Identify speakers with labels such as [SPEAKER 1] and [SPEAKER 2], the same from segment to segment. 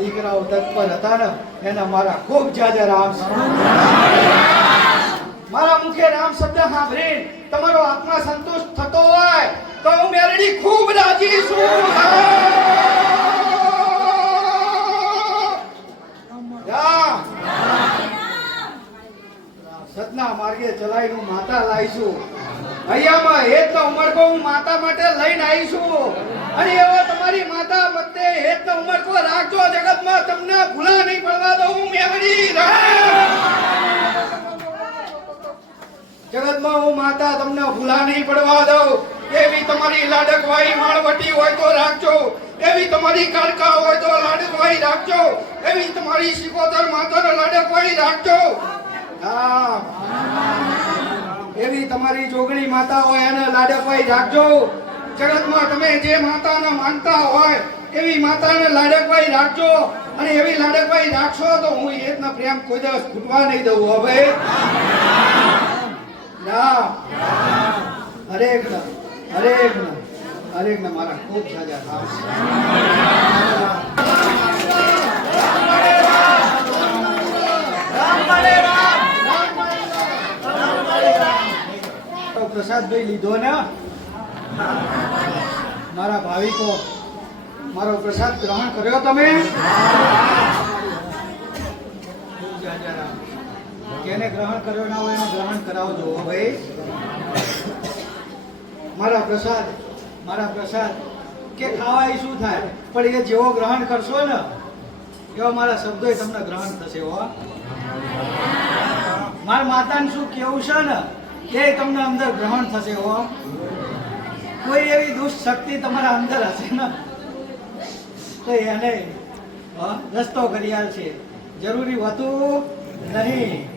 [SPEAKER 1] દીકરાઓ તત્પર હતા ને, એના મારા ખૂબ જાજા રામ મારા મુખે રામ શબ્દ સાંભળી તમારો આત્મા સંતુષ્ટ થતો હોય તો હું મેરડી ખૂબ રાજી છું. સતના માર્ગે ચલાવીને હું માતા લાવીશું અહીંયામાં એ તો ઉમરકો હું માતા માટે લઈને આવીશું અને એવો તમારી માતા વખતે હેત ઉમર કો રાખજો, જગતમાં તમને ભૂલા નહીં પડવા દો હું મેમરી જગતમાં હું માતા તમને ભૂલા નહીં પડવા દઉં. એવી તમારી લાડકવાઈ માળવટી હોય તો રાખજો. એવી તમારી કાળકા હોય તો લાડકવાઈ રાખજો. એવી તમારી શિકોતર માતાનો લાડકવાઈ રાખજો. હા એવી તમારી જોગણી માતા હોય એને લાડકવાઈ રાખજો. જગતમાં તમે જે માતાને માનતા હોય એવી માતાને લાડકભાઈ રાખજો અને એવી લાડકભાઈ રાખશો તો હું એ રીતના પ્રેમ કોઈ દિવસ ખૂટવા નહીં દઉં હો ભાઈ ના હરેક હરેક હરેક મારા ખૂબ સાજા થાય પ્રસાદભાઈ લીધો ને મારા ભાવિકો, મારો પ્રસાદ ગ્રહણ કર્યો તમે. જેને ગ્રહણ કર્યો ના હોય એને ગ્રહણ કરાવજો ભાઈ. મારા પ્રસાદ મારા પ્રસાદ, કે ખાવાય શું થાય? પણ એ જેવો ગ્રહણ કરશો ને, એવા મારા શબ્દો તમને ગ્રહણ થશે, હો. મારા માતાને શું કેવું છે ને, એ તમને અંદર ગ્રહણ થશે, હો. કોઈ એવી દુષ્ટ તમારા અંદર હશે ને? તો એને રસ્તો કરી છે. જરૂરી હોતું નહીં.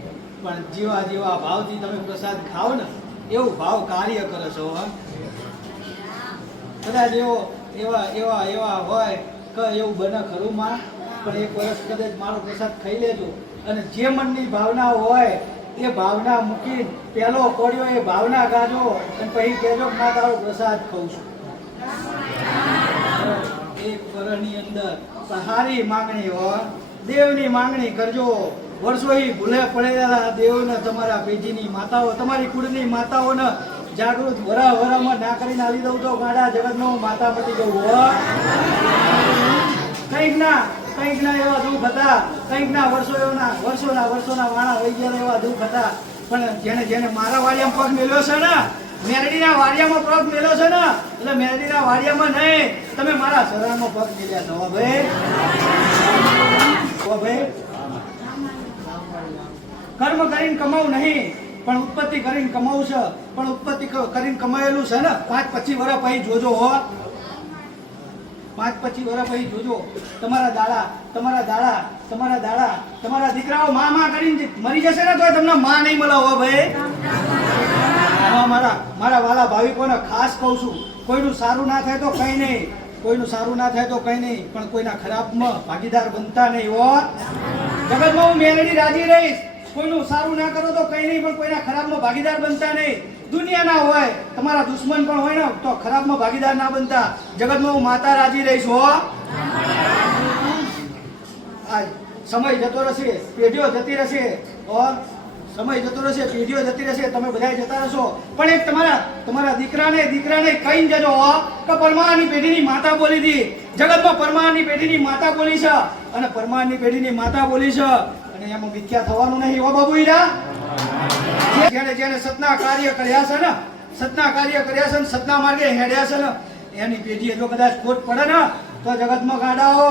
[SPEAKER 1] પણ જીવા જીવા ભાવથી તમે પ્રસાદ ખાઓ ને, એવું ભાવ કાર્ય કરો છો. કદાચ એવો, એવા એવા એવા હોય, કે, એવું બને ખરું માં. પણ એક વર્ષ કદાચ મારો પ્રસાદ ખાઈ લેજો. અને જે મનની ભાવના હોય એ ભાવના મૂકી પહેલો કોડિયો એ ભાવના ગાજો અને પછી કહેજો ના તારો પ્રસાદ ખાઉં છું. એક વર્ષની અંદર સહારી માંગણી હોય, દેવની માંગણી કરજો. વર્ષોથી ભૂલે પડેલા દેવને તમારા પેઢીની માતાઓ, તમારી કુળની માતાઓને જાગૃત વરા વરામાં ના કરીને આવી દઉં તો ગાડા જગતનો હું માતા પતી જવું હો કંઈક ના કંઈક ના એવા દુઃખ હતા, કંઈક ના વર્ષો એવા વર્ષોના વર્ષોના વાણા વહી ગયા એવા દુઃખ હતા. પણ જેને જેને મારા વાડિયામાં પગ મેળ્યો છે ને, મેરડીના વાડિયામાં પગ મેલ્યો છે ને, એટલે મેરડીના વાડિયામાં નહીં, તમે મારા સરામાં પગ મેળ્યા છો ભાઈ. ભાઈ. કર્મ કરીને કમાવું નહીં, પણ ઉત્પત્તિ કરીને કમાવું છે. પણ ઉત્પત્તિ કરીને કમાયેલું છે ને, પાંચ પચીસ વર્ષ પછી જોજો, હો. પાંચ પચીસ વર્ષ પછી જોજો. તમારા દાડા તમારા દાડા તમારા દાડા, તમારા દીકરાઓ મા મા કરીને મરી જશે ને તો તમને મા નહીં મળાવો ભાઈ. મારા મારા વાલા ભાવિકોને ખાસ કહું છું, કોઈનું સારું ના થાય તો કંઈ નહીં. કોઈનું સારું ના થાય તો કંઈ નહીં, પણ કોઈના ખરાબમાં ભાગીદાર બનતા નહીં, હો. જગતમાં હું મેલડી રાજી રહીશ. કોઈનું સારું ના કરો તો કંઈ નહીં, પણ કોઈના ખરાબમાં ભાગીદાર બનતા નહીં. દુનિયા ના હોય, તમારા દુશ્મન પણ હોય ને, તો ખરાબમાં ભાગીદાર ના બનતા. જગતમાં હું માતા રાજી રહીશ, હો. સમય જતો રહેશે, પેઢીઓ જતી રહેશે સમય જતો રહેશે, પેઢીઓ જતી રહેશે, તમે બધા જતા રહેશો. પણ એક તમારા તમારા દીકરાને દીકરાને કહીને જજો કે પરમાની પેઢીની માતા બોલી હતી જગતમાં પરમાની પેઢીની માતા બોલી છે. અને પરમાની પેઢીની માતા બોલી છે. અને એમાં મિથ્યા થવાનું નહીં, હો બાબુ ઈરા જેને જેને સતના કાર્ય કર્યા છે ને સતના કાર્ય કર્યા છે ને સતના માર્ગે હેડ્યા છે ને એની પેઢીએ જો કદાચ ખોટ પડે ને તો જગતમાં ગાડાઓ.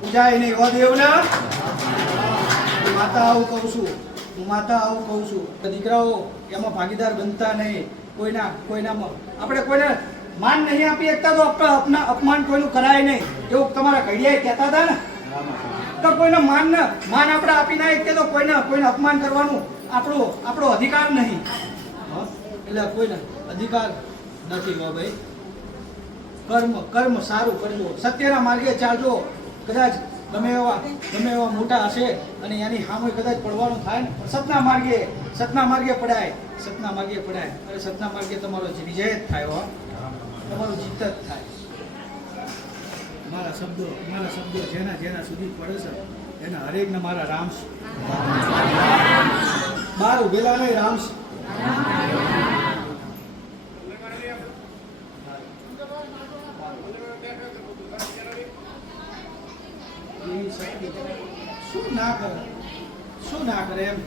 [SPEAKER 1] પૂજાય નહીં હો દેવને. ને માતા આવું કહું છું હું માતા આવું કહું છું. દીકરાઓ એમાં ભાગીદાર બનતા નહીં. કોઈના કોઈનામાં. આપણે કોઈને માન નહીં આપી શકતા તો આપણે અપના અપમાન કોઈનું કરાય નહીં. એવું તમારા ઘડિયાએ કહેતા હતા ને. તો કોઈને માન ન માન આપણે આપી ના શકીએ તો કોઈને કોઈને અપમાન કરવાનું આપણો આપણો અધિકાર નહીં? એટલે કોઈને અધિકાર નથી હો ભાઈ. કર્મ કર્મ સારું કરજો. સત્યના માર્ગે ચાલજો. કદાચ ગમે એવા ગમે એવા મોટા હશે અને એની સામે કદાચ પડવાનું થાય ને સતના માર્ગે સતના માર્ગે પડાય. સતના માર્ગે પડાય. અને સતના માર્ગે તમારો વિજય જ થાય, હો. તમારું જીત જ થાય. મારા શબ્દો મારા શબ્દો જેના જેના સુધી પડે છે, એના હરેકને મારા રામ્સ બાર ઉભેલા નહીં, રામ શું ના કરે? શું ના કરે એમ?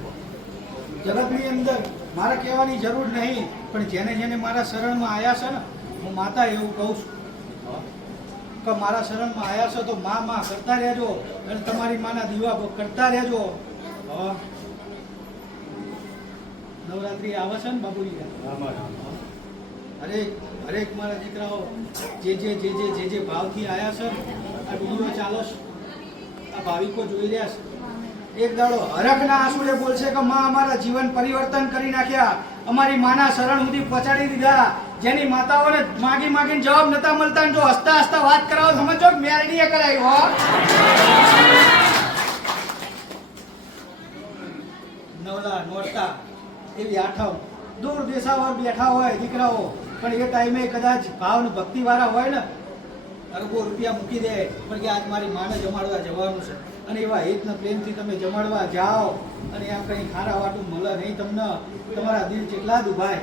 [SPEAKER 1] ઝડપની અંદર. મારે કહેવાની જરૂર નહીં, પણ જેને જેને મારા શરણમાં આવ્યા છે ને, હું માતા એવું કહું છું. કે મારા શરણમાં આવ્યા છો તો મા મા કરતા રહેજો અને તમારી માના દીવા કરતા રહેજો. હા. નવરાત્રી આવે છે ને બાબુજી હરેક હરેક મારા દીકરાઓ જે જે જે જે જે જે ભાવથી આવ્યા છે આ વીડિયો ચાલો આ ભાવિકો જોઈ રહ્યા છે. એક દાડો હરખના આંસુડે બોલશે કે માં અમારા જીવન પરિવર્તન કરી નાખ્યા. અમારી માના શરણ સુધી પહોંચાડી દીધા. જેની માતાઓને માગી માગીને જવાબ નતા મળતા ને જો હસતા હસતા વાત કરાવો સમજો મેરડીએ કરાવી હો. એવી આઠમ. દૂર દેશાવર બેઠા હોય, દીકરાઓ. પણ એ ટાઈમે કદાચ ભાવ ને ભક્તિ વાળા હોય ને, અરબો રૂપિયા મૂકી દે, પણ કે આજ મારી માને જમાડવા જવાનું છે. અને એવા હિતને પ્રેમથી તમે જમાડવા જાઓ, અને એમ કંઈ ખારા વાટું મળે નહીં તમને. તમારા દિલ કેટલા દુભાય.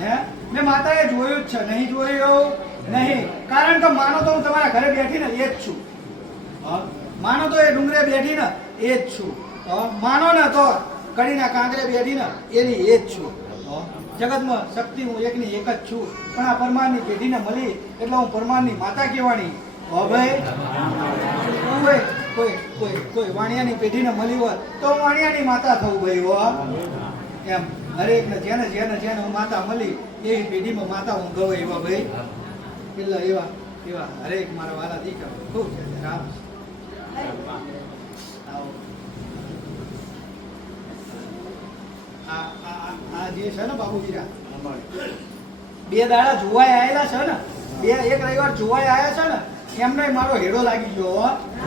[SPEAKER 1] હે? મેં માતાએ જોયું જ છે. નહીં જોયું? નહીં. કારણ કે માનો તો હું તમારા ઘરે બેઠી ને એ જ છું? માનો તો એ ડુંગરે બેઠી ને એ જ છું? માનો ને તો. કડીના કાંગરે બેઠી ને એની એ જ છું. જગતમાં શક્તિ હું એકની એક જ છું. પણ આ પરમારની પેઢીને મળી એટલે હું પરમારની માતા કહેવાની. હવે કોઈ કોઈ કોઈ વાણિયાની પેઢીને મળી હોય તો વાણિયાની માતા થવું ભાઈ હો. એમ. હરેકને જેને જેને જેને હું માતા મળી એવી પેઢીમાં માતા હું ગવાય એવા ભાઈ. એટલે એવા એવા હરેક મારા વાલા દીકરા. ખૂબ છે રામ આ આ, આ- આ જે છે ને બાબુજીરા, બે દાડા જોવાય આવેલા છે ને, બે એક રવિવાર જોવાય આવ્યા છે ને, એમને મારો હેડો લાગી ગયો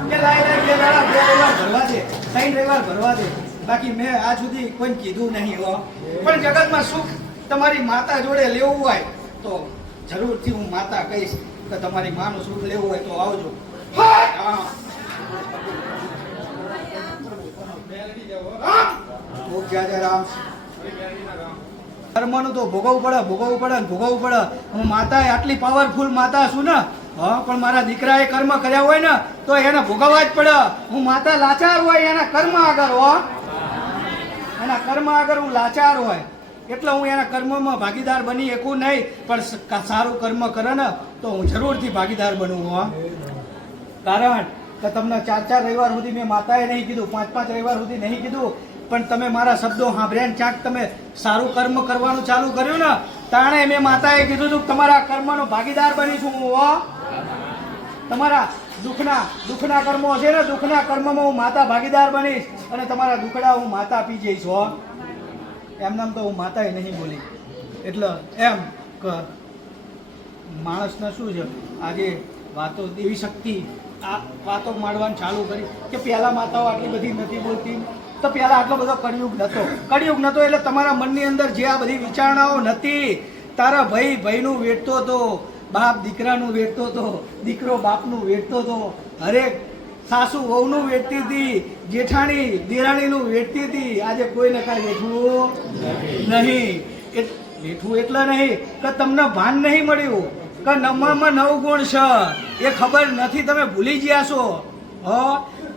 [SPEAKER 1] કે લાય લાય, બે દાડા, બે રવિવાર ભરવા દે, ત્રણ રવિવાર ભરવા દે. બાકી મેં આજ સુધી કોઈ કીધું નહીં હો. પણ જગતમાં સુખ તમારી માતા જોડે લેવું હોય તો જરૂરથી હું માતા કહીશ કે તમારી માનું સુખ લેવું હોય તો આવજો. હા. ખૂબ રામ કર્મનું તો ભોગવવું પડે ભોગવવું પડે ને ભોગવવું પડે. હું માતા આટલી પાવરફુલ માતા છું ને, હા, પણ મારા દીકરાએ કર્મ કર્યા હોય ને, તો એને ભોગવવા જ પડે. હું માતા લાચાર હોય, એના કર્મ આગળ, હો. એના કર્મ આગળ હું લાચાર હોય. એટલે હું એના કર્મમાં ભાગીદાર બની શકું નહીં, પણ સારું કર્મ કરે ને, તો હું જરૂરથી ભાગીદાર બનું, હો. કારણ કે તમને ચાર ચાર રવિવાર સુધી મેં માતાએ નહીં કીધું, પાંચ પાંચ રવિવાર સુધી નહીં કીધું. પણ તમે મારા શબ્દો સાંભળ્યા ક્યાંક તમે સારું કર્મ કરવાનું ચાલુ કર્યું ને, તાણે મેં માતાએ કીધું હતું તમારા કર્મનો ભાગીદાર બનીશું હું, હો. તમારા દુઃખના દુઃખના કર્મો છે ને, દુઃખના કર્મમાં હું માતા ભાગીદાર બનીશ અને તમારા દુઃખડા હું માતા પી જઈશ, હો. એમ નામ તો હું માતાએ નહીં બોલી. એટલે એમ કે માણસને શું છે, આજે વાતો દેવી શક્તિ, આ વાતો માંડવાનું ચાલુ કરી કે પહેલાં માતાઓ આટલી બધી નથી બોલતી. તો પહેલા આટલો બધો કળિયુગ નતો. કળિયુગ નતો એટલે તમારા મનની અંદર જે આ બધી વિચારણાઓ નથી તારા ભાઈ ભાઈનું વેઠતો હતો બાપ દીકરાનું વેઠતો હતો દીકરો બાપનું વેઠતો હતો હરેક સાસુ વહુનું વેઠતી હતી, જેઠાણી દેરાણીનું વેઠતી હતી. આજે કાંઈ વેઠવું નહીં. એ- વેઠવું એટલે નહીં કે તમને ભાન નહીં મળ્યું, કે નવમાં નવ ગુણ છે. એ ખબર નથી, તમે ભૂલી ગયા છો. હ?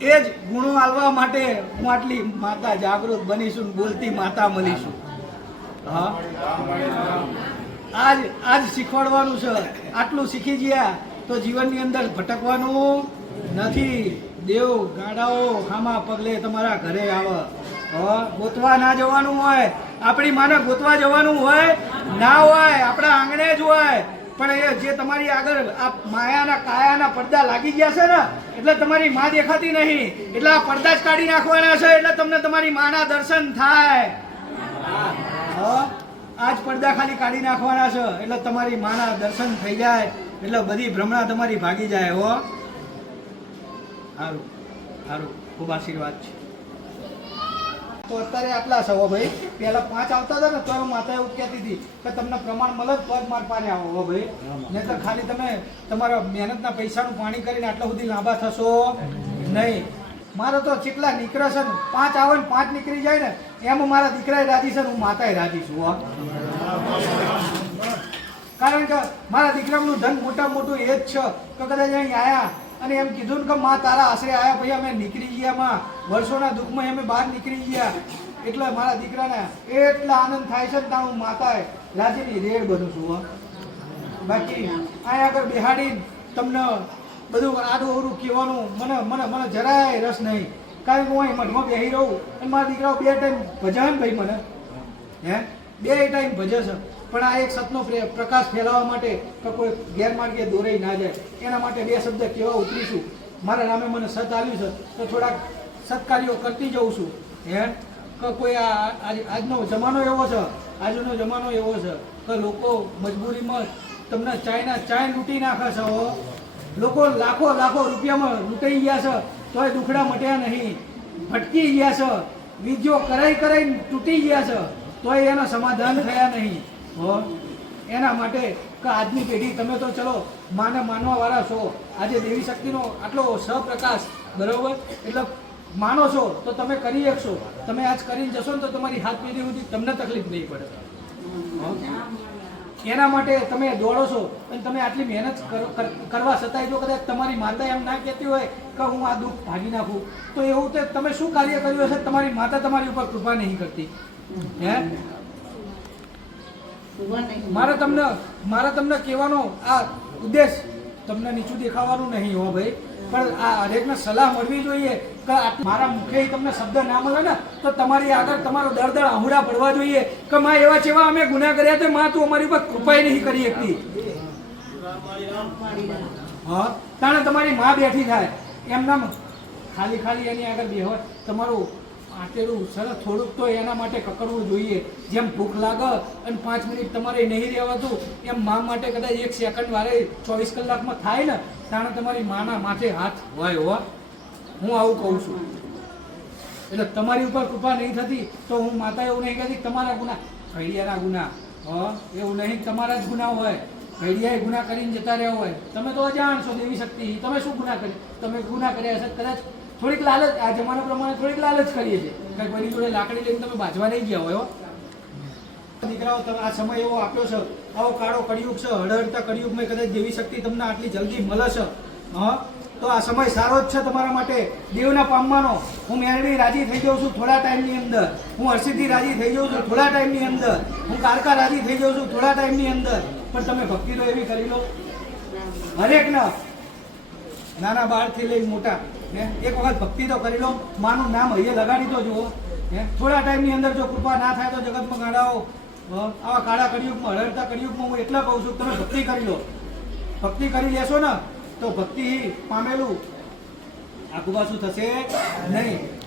[SPEAKER 1] એ જ ગુણો આલવા માટે હું આટલી માતા જાગૃત બનીશું બોલતી માતા મળીશું. હા? આજ આજ શીખવાડવાનું છે. આટલું શીખી ગયા તો જીવનની અંદર ભટકવાનું નથી. દેવ ગાડાઓ ખામા પગલે તમારા ઘરે આવે. ગોતવા ના જવાનું હોય. આપણી માને ગોતવા જવાનું હોય. ના હોય, આપણા આંગણે જ હોય. પણ એ જે તમારી આગળ આ માયાના કાયાના પડદા લાગી ગયા છે ને, એટલે તમારી માં દેખાતી નહીં. એટલે આ પડદા જ કાઢી નાખવાના છે, એટલે તમને તમારી માના દર્શન થાય. આજ પડદા ખાલી કાઢી નાખવાના છે, એટલે તમારી માના દર્શન થઈ જાય, એટલે બધી ભ્રમણા તમારી ભાગી જાય, હો. સારું સારું ખૂબ આશીર્વાદ છે. તો અત્યારે આટલા છે ભાઈ. પહેલા પાંચ આવતા હતા ને, તો માતા એવું કહેતી હતી કે તમને પ્રમાણ મળે તો જ માર પાને આવો હો ભાઈ. નહીંતર ખાલી તમે તમારા મહેનતના પૈસાનું પાણી કરીને આટલા સુધી લાંબા થશો. નહીં. મારે તો જેટલા નીકળે છે ને, પાંચ આવે ને પાંચ નીકળી જાય ને, એમાં મારા દીકરાએ રાજી છે ને, હું માતાએ રાજી છું કારણ કે મારા દીકરાનું ધન મોટા મોટું એ જ છે કે કદાચ અહીં આયા અને એમ કીધું કે માં તારા આશરે આવ્યા ભાઈ અમે નીકળી ગયા માં. વર્ષોના દુઃખમાં અમે બહાર નીકળી ગયા. એટલે મારા દીકરાને એટલા આનંદ થાય છે ત્યાં હું માતાએ. રાજીની રેડ બનું છું. બાકી અહીંયા આગળ બિહાડીને તમને બધું આડું અવરું કહેવાનું, મને મને મને જરાય રસ નહીં. કારણ કે હું અહીં મઠમાં બેસી રહું અને મારા દીકરાઓ બે ટાઈમ ભજાવે ને ભાઈ મને. હે? બે ટાઈમ ભજે છે. પણ આ એક સતનો પ્રકાશ ફેલાવવા માટે કે કોઈ ગેરમાર્ગે દોરાઈ ના જાય. એના માટે બે શબ્દ કેવા ઉતરીશું મારા નામે મને સત આવ્યું છે. તો થોડાક સત્કાર્યો કરતી જઉં છું. હે? કે કોઈ આ આજ- આજનો જમાનો એવો છે. આજનો જમાનો એવો છે કે લોકો મજબૂરીમાં તમને ચાયના ચાય લૂંટી નાખે છે લોકો લાખો લાખો રૂપિયામાં લૂંટાઈ ગયા છે. તોય દુખડા મટ્યા નહીં. ભટકી ગયા છે. વીજો કરાઈ કરાઈ તૂટી ગયા છે. તોય એના સમાધાન થયા નહીં. એના માટે કે આજની પેઢી, તમે તો ચલો, માને માનવા વાળા છો. આજે દેવી શક્તિનો આટલો સહપ્રકાશ બરાબર? એટલે માનો છો, તો તમે કરી શકશો. તમે આજ કરીને જશો ને તો તમારી હાથ પેઢી સુધી તમને તકલીફ નહીં પડે? એના માટે તમે દોડો છો અને તમે આટલી મહેનત કર- કર- કરવા છતાંય જો કદાચ તમારી માતા એમ ના કહેતી હોય કે હું આ દુઃખ ભાગી નાખું, તો એવું તે તમે શું કાર્ય કર્યું હશે? તમારી માતા તમારી ઉપર કૃપા નહીં કરતી. હે? મારે તમને મારે તમને કહેવાનો આ ઉદ્દેશ તમને નીચું દેખાવાનું નહીં હો ભાઈ. પણ આ હરેકને સલાહ મળવી જોઈએ કે મારા મુખે તમને શબ્દ ના મળે ને, તો તમારી આગળ તમારો દર દર આહુડા પડવા જોઈએ કે માં એવા જેવા અમે ગુના કર્યા તો માં તું અમારી ઉપર કૃપાઈ નહીં કરી શકતી. હા? તાણે તમારી માં બેઠી થાય. એમ નામ ખાલી ખાલી એની આગળ બેહો. તમારું આટેલું સરસ થોડુંક તો એના માટે કકડવું જોઈએ. જેમ ભૂખ લાગે અને પાંચ મિનિટ તમારે નહીં રહેવાતું એમ મા માટે કદાચ એક સેકન્ડ વારે ચોવીસ કલાકમાં થાય ને, તાણે તમારી માના માથે હાથ હોય હો. હું આવું કહું છું. એટલે તમારી ઉપર કૃપા નહીં થતી, તો હું માતા એવું નહીં કહેતી, તમારા ગુના. ઘડિયાના ગુના. હો, એવું નહીં, તમારા જ ગુના હોય. ઘડિયાએ ગુના કરીને જતા રહ્યા હોય. તમે તો અજાણ છો દેવી શક્તિ. તમે શું ગુના કરી તમે ગુના કર્યા હશે કદાચ થોડીક લાલચ, આ જમાના પ્રમાણે થોડીક લાલચ કરીએ છીએ. કે કોઈની જોડે લાકડી લઈને તમે બાજવા નહીં ગયા હોય દીકરાઓ, તમે આ સમય એવો આપ્યો છે. આવો કાળો કળિયુગ છે, હળહળતા કળિયુગમાં કદાચ દેવી શક્તિ તમને આટલી જલ્દી મળે છે. હા? તો આ સમય સારો જ છે તમારા માટે. દેવના પામવાનો. હું મેરડી રાજી થઈ જાઉં છું થોડા ટાઈમની અંદર. હું હર્ષિથી રાજી થઈ જાઉં છું થોડા ટાઈમની અંદર. હું કારકા રાજી થઈ જાઉં છું થોડા ટાઈમની અંદર. પણ તમે ભક્તિ તો એવી કરી લો. હરેકના નાના બાળથી લઈને મોટા, હે? એક વખત ભક્તિ તો કરી લો, માનું નામ અહીંયા લગાડી તો જુઓ, હે? થોડા ટાઈમની અંદર જો કૃપા ના થાય તો જગતમાં ગાડાઓ આવા કાળા કળિયુગમાં હળતા કળિયુગમાં હું એટલા કહું છું, તમે ભક્તિ કરી લો. ભક્તિ કરી લેશો ને, તો ભક્તિ પામેલું. આખું પાછું થશે નહીં.